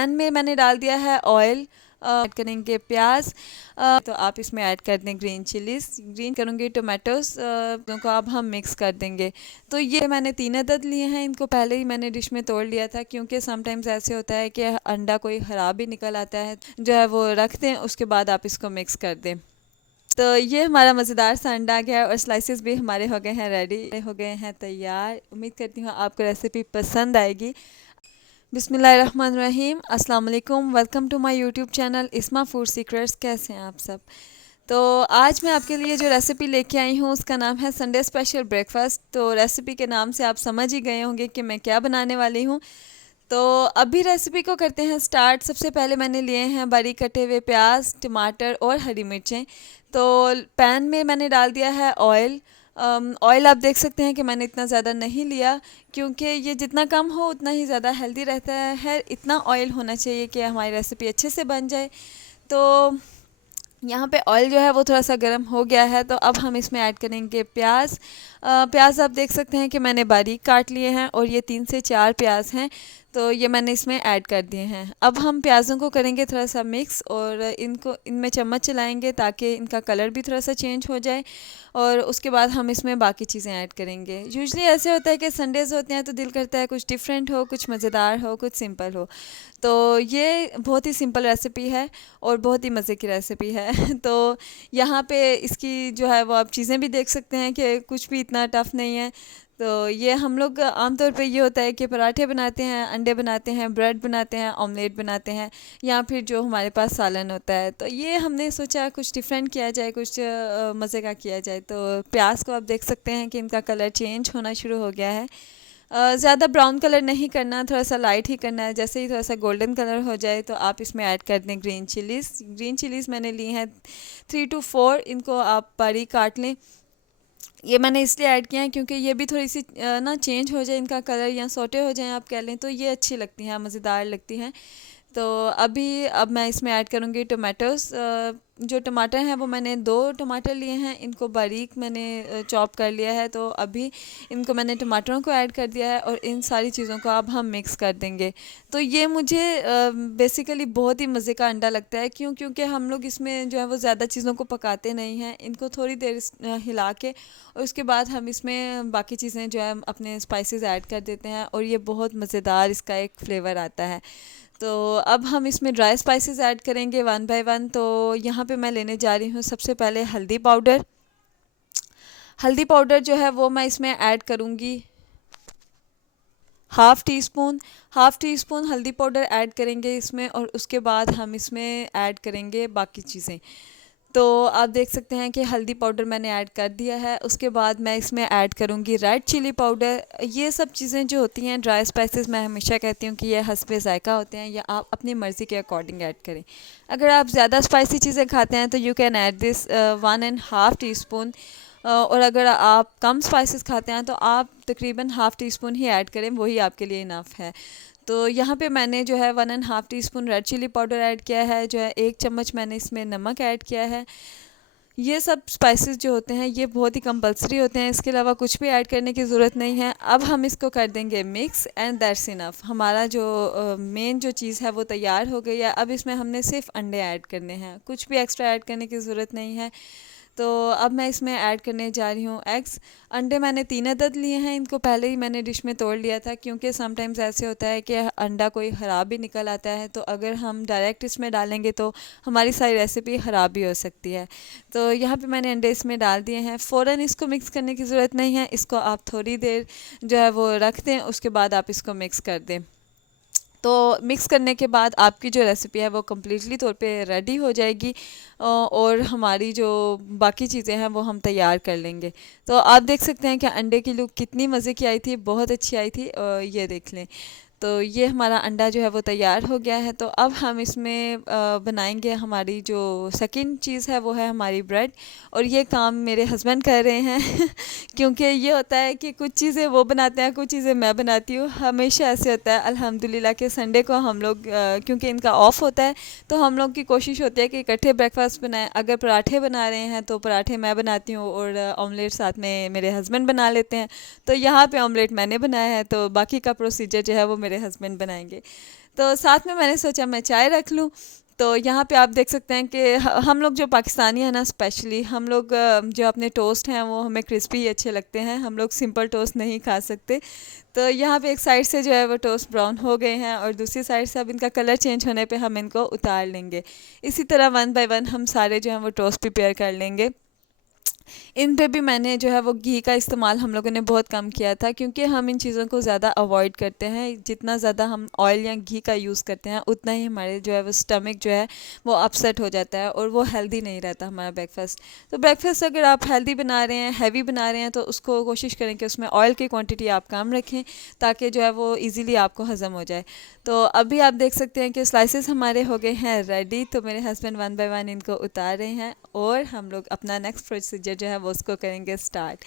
Pan में मैंने डाल दिया है ऑयल। ऐड करेंगे प्याज। तो आप इसमें ऐड कर दें ग्रीन चिलीज, ग्रीन करूँगी टोमेटोज़ को अब हम मिक्स कर देंगे। तो ये मैंने 3 अदद लिए हैं, इनको पहले ही मैंने डिश में तोड़ लिया था क्योंकि समटाइम्स ऐसे होता है कि अंडा कोई ख़राब ही निकल आता है, जो है वो रख दें, उसके बाद आप इसको मिक्स कर दें। तो ये हमारा मज़ेदार सा अंडा आ गया है और स्लाइसेस भी हमारे हो गए हैं रेडी, हो गए हैं तैयार। उम्मीद करती हूँ आपको रेसिपी पसंद आएगी। बिस्मिल्लाहिर्रहमानिर्रहीम, अस्सलाम वालेकुम, welcome to my YouTube channel Isma food secrets. कैसे हैं आप सब? तो आज मैं आपके लिए जो रेसिपी लेके आई हूँ उसका नाम है संडे स्पेशल ब्रेकफास्ट। तो रेसिपी के नाम से आप समझ ही गए होंगे कि मैं क्या बनाने वाली हूँ। तो अभी रेसिपी को करते हैं स्टार्ट। सबसे पहले मैंने लिए हैं बारीक कटे हुए प्याज, टमाटर और हरी मिर्चें। तो पैन में मैंने डाल दिया है ऑयल। ऑयल आप देख सकते हैं कि मैंने इतना ज़्यादा नहीं लिया क्योंकि ये जितना कम हो उतना ही ज़्यादा हेल्दी रहता है। इतना ऑयल होना चाहिए कि हमारी रेसिपी अच्छे से बन जाए। तो यहाँ पे ऑयल जो है वो थोड़ा सा गर्म हो गया है, तो अब हम इसमें ऐड करेंगे प्याज। प्याज आप देख सकते हैं कि मैंने बारीक काट लिए हैं और ये 3 से 4 प्याज हैं, तो ये मैंने इसमें ऐड कर दिए हैं। अब हम प्याज़ों को करेंगे थोड़ा सा मिक्स और इनमें चम्मच चलाएंगे ताकि इनका कलर भी थोड़ा सा चेंज हो जाए, और उसके बाद हम इसमें बाकी चीज़ें ऐड करेंगे। यूजुअली ऐसे होता है कि संडेज़ होते हैं तो दिल करता है कुछ डिफरेंट हो, कुछ मज़ेदार हो, कुछ सिंपल हो। तो ये बहुत ही सिंपल रेसिपी है और बहुत ही मज़े की रेसिपी है। तो यहाँ पे इसकी जो है वो आप चीज़ें भी देख सकते हैं कि कुछ भी इतना टफ़ नहीं है। तो ये हम लोग आमतौर पे ये होता है कि पराठे बनाते हैं, अंडे बनाते हैं, ब्रेड बनाते हैं, ऑमलेट बनाते हैं, या फिर जो हमारे पास सालन होता है। तो ये हमने सोचा कुछ डिफरेंट किया जाए, कुछ मज़े का किया जाए। तो प्याज को आप देख सकते हैं कि इनका कलर चेंज होना शुरू हो गया है। ज़्यादा ब्राउन कलर नहीं करना, थोड़ा सा लाइट ही करना है। जैसे ही थोड़ा सा गोल्डन कलर हो जाए तो आप इसमें ऐड कर दें ग्रीन चिलीज़। ग्रीन चिलीज़ मैंने ली हैं 3 to 4, इनको आप बारीक काट लें। ये मैंने इसलिए ऐड किया है क्योंकि ये भी थोड़ी सी ना चेंज हो जाए इनका कलर, या सोटे हो जाएं आप कह लें, तो ये अच्छी लगती हैं, मज़ेदार लगती हैं। तो अब मैं इसमें ऐड करूँगी टोमेटोज़। जो टमाटर हैं वो मैंने 2 टमाटर लिए हैं, इनको बारीक मैंने चॉप कर लिया है। तो अभी इनको मैंने टमाटरों को ऐड कर दिया है और इन सारी चीज़ों को अब हम मिक्स कर देंगे। तो ये मुझे बेसिकली बहुत ही मज़े का अंडा लगता है, क्योंकि हम लोग इसमें जो है वो ज़्यादा चीज़ों को पकाते नहीं हैं। इनको थोड़ी देर हिला के और उसके बाद हम इसमें बाकी चीज़ें जो है अपने स्पाइसेस ऐड कर देते हैं और ये बहुत मज़ेदार इसका एक फ्लेवर आता है। तो अब हम इसमें ड्राई स्पाइसेस ऐड करेंगे वन बाय वन। तो यहाँ पे मैं लेने जा रही हूँ सबसे पहले हल्दी पाउडर। हल्दी पाउडर जो है वो मैं इसमें ऐड करूँगी हाफ़ टी स्पून हल्दी पाउडर ऐड करेंगे इसमें, और उसके बाद हम इसमें ऐड करेंगे बाकी चीज़ें। तो आप देख सकते हैं कि हल्दी पाउडर मैंने ऐड कर दिया है। उसके बाद मैं इसमें ऐड करूँगी रेड चिली पाउडर। ये सब चीज़ें जो होती हैं ड्राई स्पाइसेस, मैं हमेशा कहती हूँ कि ये हस्बे ज़ायक़ा होते हैं, या आप अपनी मर्ज़ी के अकॉर्डिंग ऐड करें। अगर आप ज़्यादा स्पाइसी चीज़ें खाते हैं तो you can add this 1.5 teaspoon, और अगर आप कम स्पाइसेस खाते हैं तो आप तकरीबन हाफ़ टी स्पून ही ऐड करें, वही आपके लिए इनफ है। तो यहाँ पे मैंने जो है 1.5 teaspoon red chilli powder add किया है, जो है 1 चम्मच मैंने इसमें नमक ऐड किया है। ये सब स्पाइसेस जो होते हैं ये बहुत ही कंपलसरी होते हैं, इसके अलावा कुछ भी ऐड करने की ज़रूरत नहीं है। अब हम इसको कर देंगे मिक्स एंड दैट्स इनफ। हमारा जो मेन जो चीज़ है वो तैयार हो गई है। अब इसमें हमने सिर्फ अंडे ऐड करने हैं, कुछ भी एक्स्ट्रा ऐड करने की ज़रूरत नहीं है। तो अब मैं इसमें ऐड करने जा रही हूँ एग्स। अंडे मैंने 3 अदद लिए हैं, इनको पहले ही मैंने डिश में तोड़ लिया था क्योंकि समटाइम्स ऐसे होता है कि अंडा कोई ख़राब भी निकल आता है, तो अगर हम डायरेक्ट इसमें डालेंगे तो हमारी सारी रेसिपी ख़राब भी हो सकती है। तो यहाँ पे मैंने अंडे इसमें डाल दिए हैं। फ़ौरन इसको मिक्स करने की ज़रूरत नहीं है, इसको आप थोड़ी देर जो है वो रख दें, उसके बाद आप इसको मिक्स कर दें। तो मिक्स करने के बाद आपकी जो रेसिपी है वो कम्प्लीटली तौर पे रेडी हो जाएगी, और हमारी जो बाकी चीज़ें हैं वो हम तैयार कर लेंगे। तो आप देख सकते हैं कि अंडे की लुक कितनी मज़े की आई थी, बहुत अच्छी आई थी। ये देख लें। तो ये हमारा अंडा जो है वो तैयार हो गया है। तो अब हम इसमें बनाएंगे हमारी जो सेकंड चीज़ है वो है हमारी ब्रेड, और ये काम मेरे हस्बैंड कर रहे हैं क्योंकि ये होता है कि कुछ चीज़ें वो बनाते हैं, कुछ चीज़ें मैं बनाती हूँ। हमेशा ऐसे होता है अल्हम्दुलिल्लाह कि संडे को हम लोग क्योंकि इनका ऑफ़ होता है तो हम लोग की कोशिश होती है कि इकट्ठे ब्रेकफास्ट बनाएं। अगर पराठे बना रहे हैं तो पराठे मैं बनाती हूँ और ऑमलेट साथ में मेरे हस्बैंड बना लेते हैं। तो यहाँ पे ऑमलेट मैंने बनाया है, तो बाकी का प्रोसीजर जो है वो मेरे हस्बैंड बनाएंगे। तो साथ में मैंने सोचा मैं चाय रख लूँ। तो यहाँ पे आप देख सकते हैं कि हम लोग जो पाकिस्तानी हैं ना, स्पेशली हम लोग जो अपने टोस्ट हैं वो हमें क्रिस्पी ही अच्छे लगते हैं, हम लोग सिंपल टोस्ट नहीं खा सकते। तो यहाँ पे एक साइड से जो है वो टोस्ट ब्राउन हो गए हैं और दूसरी साइड से अब इनका कलर चेंज होने पे हम इनको उतार लेंगे। इसी तरह वन बाय वन हम सारे जो हैं वो टोस्ट प्रिपेयर कर लेंगे। इन पे भी मैंने जो है वो घी का इस्तेमाल हम लोगों ने बहुत कम किया था, क्योंकि हम इन चीज़ों को ज़्यादा अवॉइड करते हैं। जितना ज़्यादा हम ऑयल या घी का यूज़ करते हैं उतना ही हमारे जो है वो स्टमक जो है वो अपसेट हो जाता है और वो हेल्दी नहीं रहता हमारा ब्रेकफास्ट। तो ब्रेकफास्ट अगर आप हेल्दी बना रहे हैं, हैवी बना रहे हैं, तो उसको कोशिश करें कि उसमें ऑयल की क्वान्टिटी आप कम रखें, ताकि जो है वो ईज़िली आपको हज़म हो जाए। तो अभी आप देख सकते हैं कि स्लाइसेस हमारे हो गए हैं रेडी। तो मेरे हस्बैंड वन बाय वन इनको उतार रहे हैं और हम लोग अपना नेक्स्ट प्रोसीजर जो है वो उसको करेंगे स्टार्ट।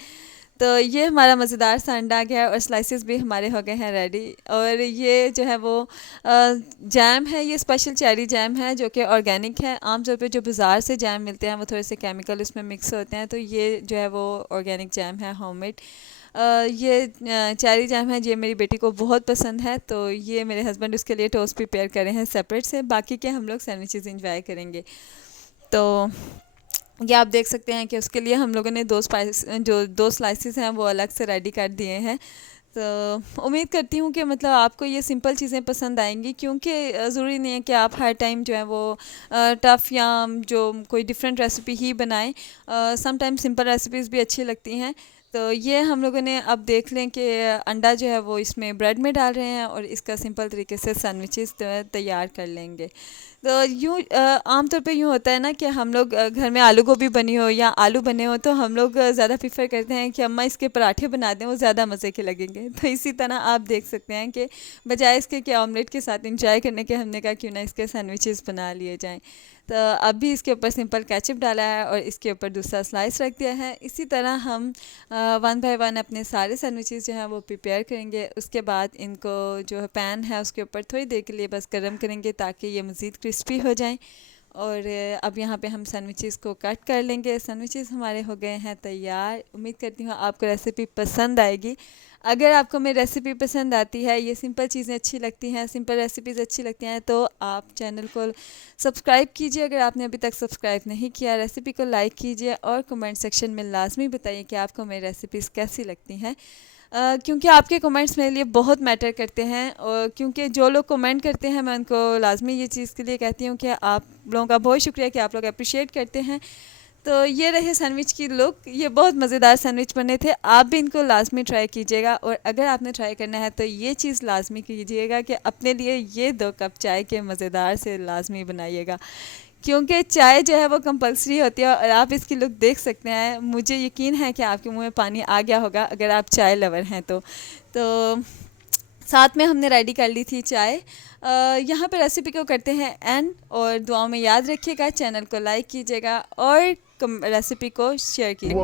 तो ये हमारा मज़ेदार सा अंडा आ गया है और स्लाइसेस भी हमारे हो गए हैं रेडी। और ये जो है वो जैम है, ये स्पेशल चेरी जैम है जो कि ऑर्गेनिक है। आमतौर पे जो बाज़ार से जैम मिलते हैं वो थोड़े से केमिकल उसमें मिक्स होते हैं, तो ये जो है वो ऑर्गेनिक जैम है, होममेड। ये चेरी जैम है, ये मेरी बेटी को बहुत पसंद है, तो ये मेरे हस्बैंड उसके लिए टोस्ट प्रिपेयर करे हैं सेपरेट से। बाकी के हम लोग सैंडविचेस इंजॉय करेंगे। तो ये आप देख सकते हैं कि उसके लिए हम लोगों ने दो स्लाइसेस हैं वो अलग से रेडी कर दिए हैं। तो उम्मीद करती हूँ कि मतलब आपको ये सिंपल चीज़ें पसंद आएंगी, क्योंकि ज़रूरी नहीं है कि आप हर टाइम जो है वो टफ़ या जो कोई डिफरेंट रेसिपी ही बनाएं। सम टाइम सिंपल रेसिपीज़ भी अच्छी लगती हैं। तो ये हम लोगों ने अब देख लें कि अंडा जो है वो इसमें ब्रेड में डाल रहे हैं और इसका सिंपल तरीके से सैंडविचेस तैयार कर लेंगे। तो यूँ आमतौर पे यूँ होता है ना कि हम लोग घर में आलू गोभी बनी हो या आलू बने हो, तो हम लोग ज़्यादा प्रीफर करते हैं कि अम्मा इसके पराठे बना दें, वो ज़्यादा मज़े के लगेंगे। तो इसी तरह आप देख सकते हैं कि बजाय इसके कि ऑमलेट के साथ इंजॉय करने के, हमने कहा क्यों ना इसके सैंडविचेस बना लिए जाएँ। तो अब भी इसके ऊपर सिंपल केचप डाला है और इसके ऊपर दूसरा स्लाइस रख दिया है। इसी तरह हम वन बाय वन अपने सारे सैंडविचेस जो हैं वो प्रिपेयर करेंगे। उसके बाद इनको जो है पैन है उसके ऊपर थोड़ी देर के लिए बस गर्म करेंगे, ताकि ये मज़ीद क्रिस्पी हो जाएं। और अब यहाँ पे हम सैंडविचेस को कट कर लेंगे। सैंडविचेस हमारे हो गए हैं तैयार। उम्मीद करती हूँ आपको रेसिपी पसंद आएगी। अगर आपको मेरी रेसिपी पसंद आती है, ये सिंपल चीज़ें अच्छी लगती हैं, सिंपल रेसिपीज़ अच्छी लगती हैं, तो आप चैनल को सब्सक्राइब कीजिए। अगर आपने अभी तक सब्सक्राइब नहीं किया, रेसिपी को लाइक कीजिए और कमेंट सेक्शन में लाजमी बताइए कि आपको मेरी रेसिपीज़ कैसी लगती हैं। क्योंकि आपके कमेंट्स मेरे लिए बहुत मैटर करते हैं, और क्योंकि जो लोग कमेंट करते हैं मैं उनको लाजमी ये चीज़ के लिए कहती हूँ कि आप लोगों का बहुत शुक्रिया कि आप लोग अप्रिशिएट करते हैं। तो ये रहे सैंडविच की लुक। ये बहुत मज़ेदार सैंडविच बने थे, आप भी इनको लाजमी ट्राई कीजिएगा। और अगर आपने ट्राई करना है तो ये चीज़ लाजमी कीजिएगा कि अपने लिए ये 2 कप चाय के मज़ेदार से लाजमी बनाइएगा, क्योंकि चाय जो है वो कंपलसरी होती है। और आप इसकी लुक देख सकते हैं, मुझे यकीन है कि आपके मुंह में पानी आ गया होगा अगर आप चाय लवर हैं तो साथ में हमने रेडी कर ली थी चाय। यहाँ पे रेसिपी को करते हैं एंड, और दुआओं में याद रखिएगा, चैनल को लाइक कीजिएगा और रेसिपी को शेयर कीजिएगा।